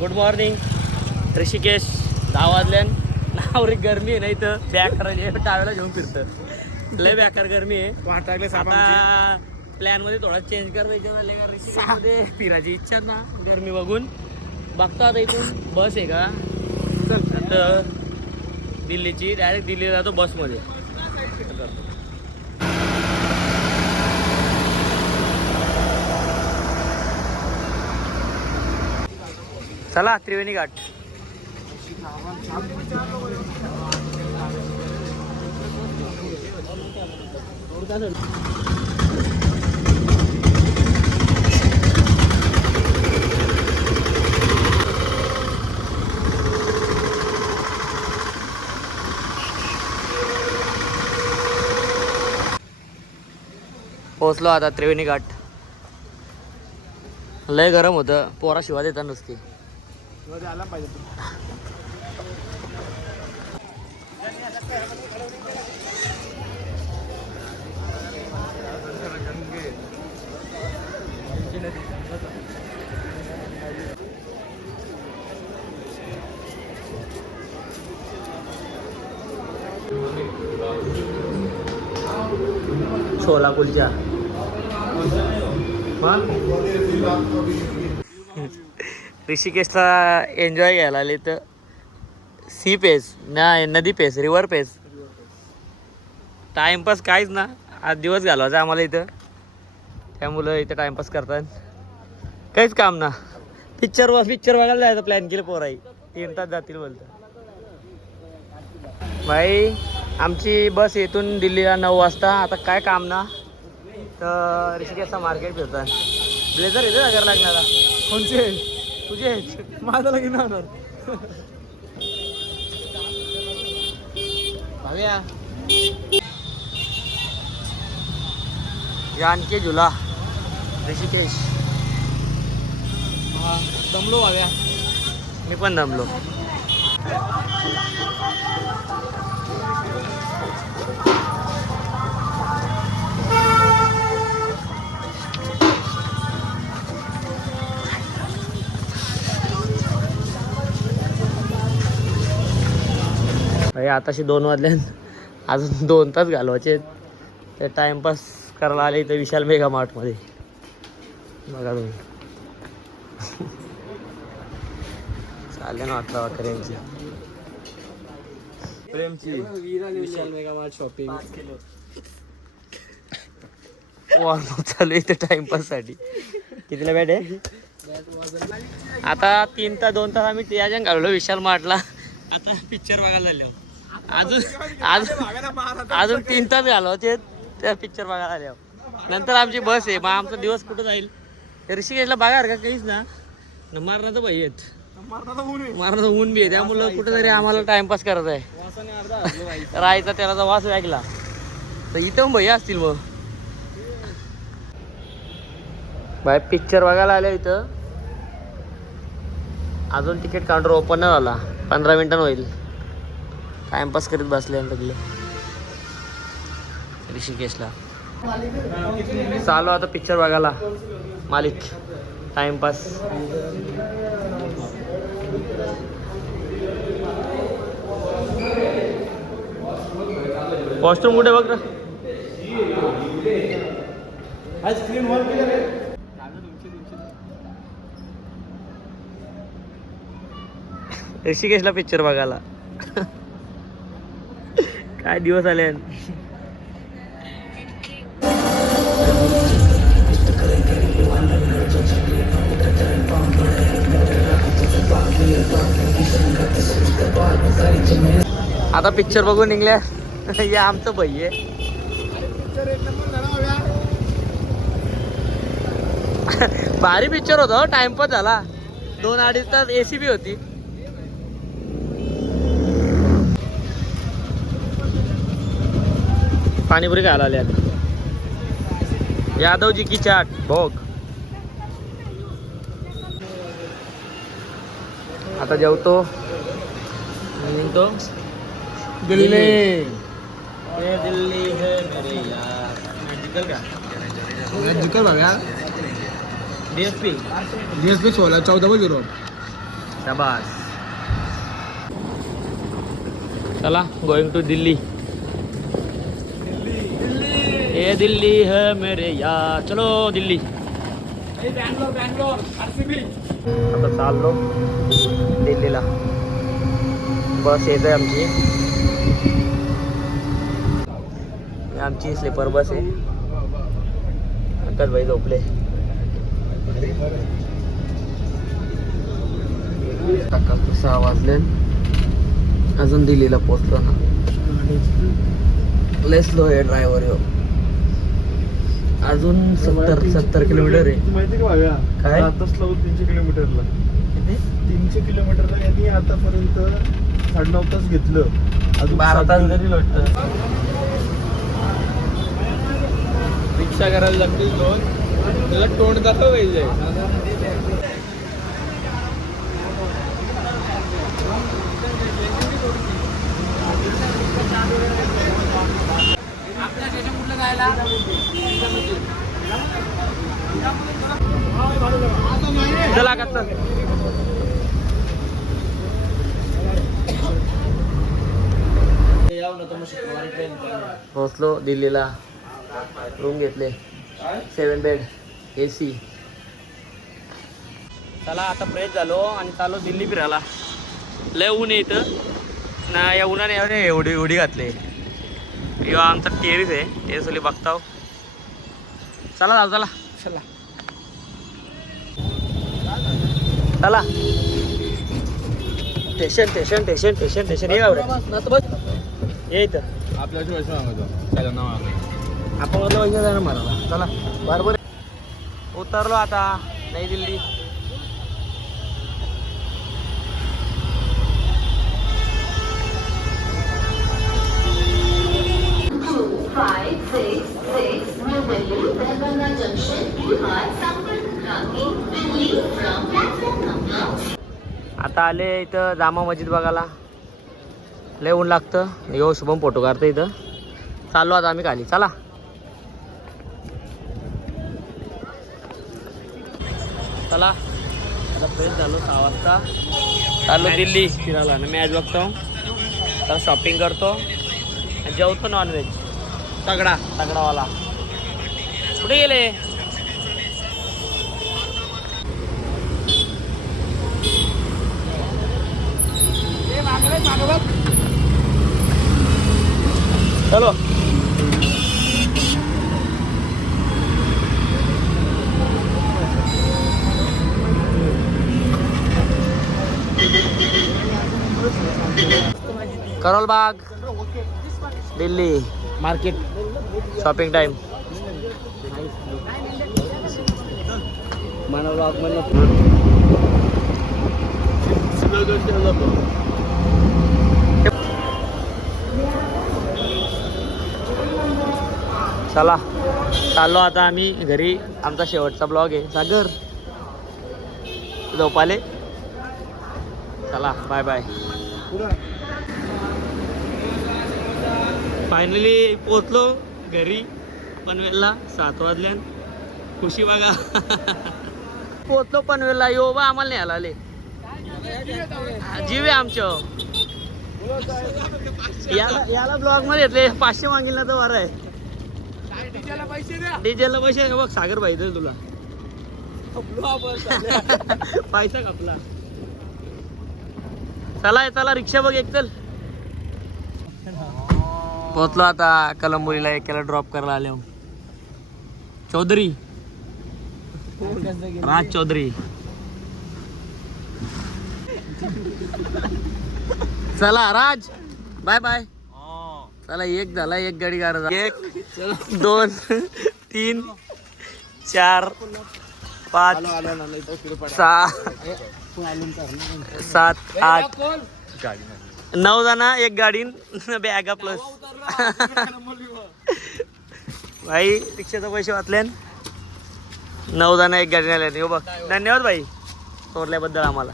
Good morning Rishikesh. 10 वाजल्यान नावरी गरमी आहे, नाही तर बॅग करायला टावेला घेऊन फिरतं. लय बेकार गरमी आहे. वाटागले आता प्लॅन मध्ये थोडा चेंज करायचं झालं का ऋषिकेशमध्ये फिरायची इच्छा ना गरमी बघून. बघतो आता इथून बस आहे का तर दिल्लीची, डायरेक्ट दिल्लीला जातो बसमध्ये. चला त्रिवेणी घाट. पोहोचलो आता त्रिवेणी घाट. लय गरम होतं, पोरा शिवा देता नुसती. आला पाहिजे. छोला कुलचा. ऋषिकेशला एन्जॉय घ्यायला आले तर सी पेस ना नदी पेस रिव्हर पेस. टाइमपास काहीच ना, आज दिवस घालवायचा आम्हाला इथं, त्यामुळं इथं टाइमपास करतात. काहीच काम ना. पिक्चर बघायला जायचं प्लॅन केलं पोराई. 3 तास जातील बोलतं. भाई आमची बस येथून दिल्लीला 9 वाजता. आता काय काम ना तर ऋषिकेशचा मार्केट फिरतात. ब्लेझर येतं ना घरा लागणारा. कोणचे तुझे माझा लगीन होणार. भाव्या जानके झुला ऋषिकेश. दमलो भाव्या. मी पण दमलो. भाई आताशी 2 वाजल्यान अजून 2 तास घालवायचे. ते टाइमपास करायला आले इथं विशाल मेगा मार्टमध्ये. बघा तुम्ही चालले ना 11 वाकऱ्यांची प्रेमची विशाल मेगा मार्ट शॉपिंग. चालू इथे टाइमपास साठी. कितीला बॅट आहे आता? 3 तास 2 तास आम्ही त्याच्यानं घालवलो विशाल मार्टला. आता पिक्चर बघायला झाले. अजून 3 तास घालवायचे त्या पिक्चर बघायला आले. नंतर आमची बस आहे. मग आमचा दिवस कुठं जाईल? ऋषिकेशला बघा का काहीच ना मारण्याचं भाई आहेत. मारण्याचं ऊन बी आहे, त्यामुळं कुठं तरी आम्हाला टाइमपास करायचा आहे. राहायचा त्याला वास ऐकला तर इथं भैया असतील. मग बाय पिक्चर बघायला आले इथं. अजून तिकीट काउंटर ओपन नाही झाला. 15 मिनिटांनी होईल. टाइमपास करीत बसले तिकडे ऋषिकेशला. चालू आता पिक्चर बघायला मालिक. टाइमपास. वॉशरूम कुठे बघ ना. ऋषिकेशला पिक्चर बघायला. काय दिवस आले. आता पिक्चर बघून निघल्या. या आमचं भाई आहे. भारी पिक्चर होता. टाइमपास झाला. 2-2.5 तास AC बी होती. पाणीपुरी खायला आल्या. यादवजी की चाट भोग. आता जेवतो निघतो. दिल्ली ये दिल्ली है मेरे यार. मॅजिकल का जिकल बघा. DSP DSP 16 14 0. शाबास. चला गोइंग टू दिल्ली. ये दिल्ली है मेरे यार. चलो दिल्ली. बँगलोर RCB. आता चाललो दिल्लीला. बस येत आहे आमची. आमची स्लीपर बस आहे. अंकल भाई झोपले. सकाळ 6 वाजले. अजून दिल्लीला पोहोचलो ना. लय स्लो आहे ड्रायव्हर यो. अजून 70 किलोमीटर आहे. माहिती का भाव्या काय? आताच लावू 300 किलोमीटरला. 300 किलोमीटरला यांनी आतापर्यंत 9.5 तास घेतलं. अजून 12 तास घरी लोटतं. रिक्षा करायला लागतील 2. त्याला तोंड दाखव पाहिजे. चला का चल. पोहोचलो दिल्लीला. रूम घेतले 7 बेड AC. चला आता फ्रेश झालो आणि चालू दिल्ली फिरायला. लय ऊन आहे इथं ना. या उन्हाने एवढी घातले. किंवा आमचा टेरिस आहे. टेरिसवाली बघताव. चला जाऊ. चला चला चला. स्टेशन ये गावरे. ये इथं आपल्याशी पैसे मागवतो. त्याला नाव आपण म्हटलं पैसे जाणार मला. चला बरोबर. उतरलो आता नई दिल्ली. आता आले इथं जामा मस्जिद बघायला. लय ऊन लागतं. यो शुभम फोटो काढतो इथं. चाललो आता आम्ही खाली. चला चला. आता फ्रेश झालो 6 वाजता. चाललो दिल्ली फिरायला. ना मॅच बघतो. तर शॉपिंग करतो. जेवतो नॉनव्हेज. तगडावाला. कुठे गेले? चलो Karol Bagh Delhi market. Shopping time. चला चाललो आता आम्ही घरी. आमचा शेवटचा ब्लॉग आहे. सागर झोपाले. चला बाय बाय. फायनली पोचलो घरी पनवेलला. 7 वाजल्यान. खुशी बघा. पोचलो पनवेलला. यो बा आम्हाला न्यायला आले. जीव आहे आमच्या. याला ब्लॉग मध्ये घेतले. 500 मागील ना तर बरं आहे. डीजेला पैसे बघ. सागर भाई दे तुला पैसा कापला. चला रिक्षा बघ एक. चल पोचलो आता कलंबोलीला. एकाला ड्रॉप करायला आले. चौधरी राज चौधरी. चला राज बाय बाय. चला एक झाला. एक गाडी काढा. 1 2 3 4 5 6 7 8 9 जण. एक गाडी बॅगा प्लस. भाई रिक्षाचे पैसे वाचले. 9 जण एक गाडी आले. हो बघ. धन्यवाद भाई सोडल्याबद्दल आम्हाला.